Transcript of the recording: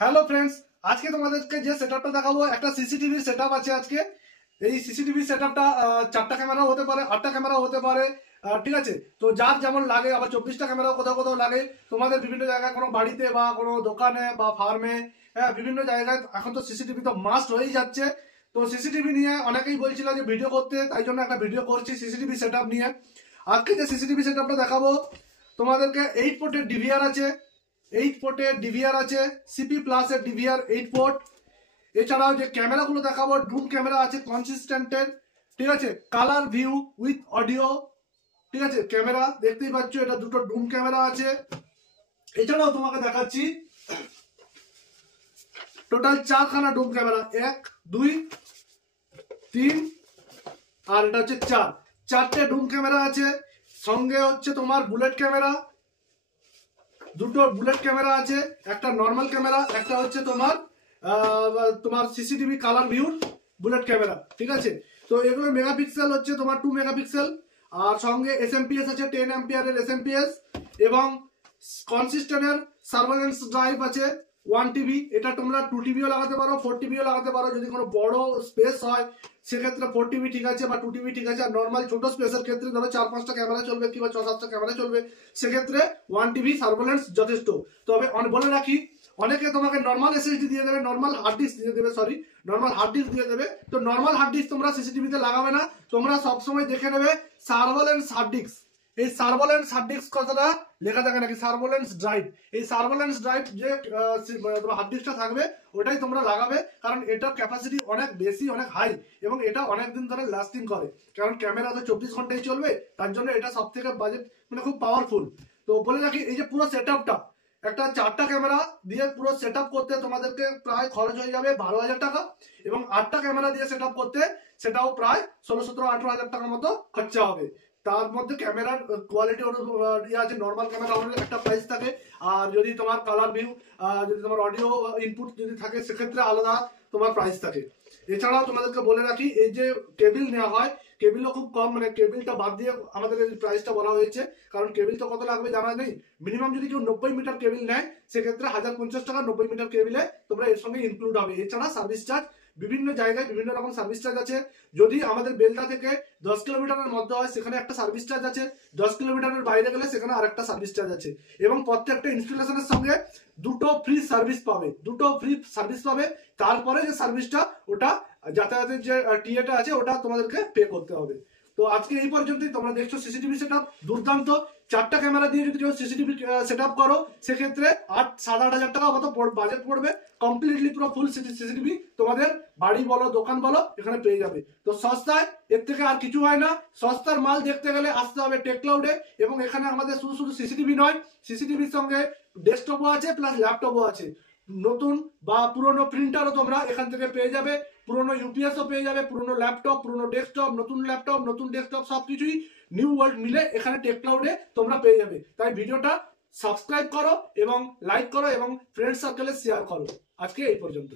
Hello friends, আজকে তোমাদেরকে যে সেটআপটা দেখাবো একটা সিসিটিভি সেটআপ আছে। আজকে এই সিসিটিভি সেটআপটা 4টা ক্যামেরাও হতে পারে, 8টা ক্যামেরাও হতে পারে। ঠিক আছে, তো যার যেমন লাগে, আবার 24টা ক্যামেরাও কোথাও কোথাও লাগে। তোমাদের বিভিন্ন জায়গায় কোনো বাড়িতে বা কোনো দোকানে বা ফার্মে, হ্যাঁ, বিভিন্ন জায়গায় এখন তো সিসিটিভি তো মাস্ট হয়েই যাচ্ছে। তো সিসিটিভি নিয়ে অনেকেই বলছিল যে ভিডিও করতে, তাই জন্য একটা ভিডিও করছি সিসিটিভি সেটআপ নিয়ে। আজকে যে সিসিটিভি সেটআপটা দেখাবো তোমাদেরকে 8 পোর্টের ডিভিআর আছে, 8 পোর্টের ডিভিআর আছে, সিপি প্লাস এর ডিভিআর 8 পোর্ট। এছাড়াও যে ক্যামেরাগুলো দেখাবো, ড্রোন ক্যামেরা আছে কনসিস্টেন্টের, ঠিক আছে, কালার ভিউ উইথ অডিও, ঠিক আছে। ক্যামেরা দেখতেই পাচ্ছ, এটা দুটো ড্রোন ক্যামেরা আছে। এছাড়াও তোমাকে দেখাচ্ছি টোটাল 4খানা ড্রোন ক্যামেরা, 1 2 3 আর এটা হচ্ছে 4টে ড্রোন ক্যামেরা আছে। সঙ্গে হচ্ছে তোমার বুলেট ক্যামেরা, দুটো বুলেট ক্যামেরা আছে, একটা নর্মাল ক্যামেরা, একটা হচ্ছে তোমার তোমার সিসিটিভি কালার ভিউর বুলেট ক্যামেরা, ঠিক আছে। তো এগুলো মেগাপিক্সেল হচ্ছে তোমার 2 মেগাপিক্সেল, আর সঙ্গে এসএমপিএস আছে 10 অ্যাম্পিয়ারের এসএমপিএস, এবং কনসিস্টেন্টের সার্ভেলেন্স ড্রাইভ আছে 1 টিবি। এটা তোমরা 2 টিবিও লাগাতে পারো, 4 টিবিও লাগাতে পারো। যদি কোনো বড় স্পেস হয় সেক্ষেত্রে 4 টিবি ঠিক আছে, বা 2 টিবি ঠিক আছে। আর নর্মাল ছোট স্পেসের ক্ষেত্রে ধরো 4-5টা ক্যামেরা চলবে কিংবা 6-7টা ক্যামেরা চলবে, সেক্ষেত্রে 1 টিবি সার্ভেলেন্স যথেষ্ট। তবে বলে রাখি, অনেকে তোমাকে নর্মাল এসএসডি দিয়ে দেবে, নর্মাল হার্ড ডিস্ক দিয়ে দেবে, নর্মাল হার্ড ডিস্ক দিয়ে দেবে। তো নর্মাল হার্ড ডিস্ক তোমরা সিসিটিভিতে লাগাবে না, তোমরা সবসময় দেখে নেবে সার্ভেলেন্স হার্ড ডিস্ক। এই সার্ভেলেন্স হার্ড ডিস্ক কথাটা লেখা থাকে নাকি সার্ভেলেন্স ড্রাইভ, এই সার্ভেলেন্স ড্রাইভ যে হার্ড ডিস্কটা থাকবে ওটাই তোমরা লাগাবে, কারণ এটার ক্যাপাসিটি অনেক বেশি, অনেক হাই, এবং এটা অনেক দিন ধরে লাস্টিং করে। কারণ ক্যামেরা তো 24 ঘন্টাই চলবে, তার জন্য এটা সব থেকে বাজেট মানে খুব পাওয়ারফুল। তো বলে রাখি, এই যে পুরো সেটআপটা, একটা 4টা ক্যামেরা দিয়ে পুরো সেটআপ করতে তোমাদেরকে প্রায় খরচ হয়ে যাবে 12,000 টাকা, এবং 8টা ক্যামেরা দিয়ে সেটআপ করতে সেটাও প্রায় 16-17-18,000 টাকার মতো খরচা হবে। তার মধ্যে ক্যামেরার কোয়ালিটি ইয়ে আছে, নর্মাল ক্যামেরা হলে একটা প্রাইস থাকে, আর যদি তোমার কালার ভিউ, যদি তোমার অডিও ইনপুট যদি থাকে সেক্ষেত্রে আলাদা তোমার প্রাইস থাকে। এছাড়াও তোমাদেরকে বলে রাখি, এই যে কেবিল নেওয়া হয়, কেবিলও খুব কম, মানে কেবিলটা বাদ দিয়ে আমাদের এই প্রাইসটা বলা হয়েছে। কারণ কেবিল তো কত লাগবে জানা নেই, মিনিমাম যদি কেউ 90 মিটার কেবিল নেয় সেক্ষেত্রে 1050 টাকা 90 মিটার কেবিলে তোমরা এর সঙ্গে ইনক্লুড হবে। এছাড়া সার্ভিস চার্জ, বিভিন্ন জায়গায় বিভিন্ন রকম সার্ভিস চার্জ আছে। যদি আমাদের বেলদা থেকে 10 কিলোমিটারের মধ্যে হয় সেখানে একটা সার্ভিস চার্জ আছে, 10 কিলোমিটারের বাইরে গেলে সেখানে আরেকটা সার্ভিস চার্জ আছে। এবং প্রত্যেকটা ইনস্টলেশনের সঙ্গে দুটো ফ্রি সার্ভিস পাবে। তারপরে যে সার্ভিসটা, ওটা যাতায়াতের যে টিএটা আছে ওটা তোমাদেরকে পে করতে হবে। তো আজকে এই পর্যন্তই। তোমরা দেখছো সিসিটিভি সেটআপ দুর্দান্ত। 4টা ক্যামেরা দিয়ে যদি কেউ সিসিটিভি সেটআপ করো সেক্ষেত্রে 8-8,500 টাকা মতো বাজেট পড়বে। কমপ্লিটলি পুরো ফুল সিসিটিভি তোমাদের বাড়ি বলো, দোকান বলো, এখানে পেয়ে যাবে। তো সস্তায়, এর থেকে আর কিছু হয় না। সস্তার মাল দেখতে গেলে আসতে হবে টেকক্লাউডে। এবং এখানে আমাদের শুধু সিসিটিভি নয়, সিসিটিভির সঙ্গে ডেস্কটপও আছে, প্লাস ল্যাপটপও আছে। নতুন বা পুরনো প্রিন্টারও তোমরা এখান থেকে পেয়ে যাবে, পুরনো ইউপিএসও পেয়ে যাবে, পুরনো ল্যাপটপ, পুরনো ডেস্কটপ, নতুন ল্যাপটপ, নতুন ডেস্কটপ, সবকিছুই নিউ ওয়ার্ল্ড মিলে এখানে টেকক্লাউডে তোমরা পেয়ে যাবে। তাই ভিডিওটা সাবস্ক্রাইব করো এবং লাইক করো এবং ফ্রেন্ড সার্কেলে শেয়ার করো। আজকে এই পর্যন্ত।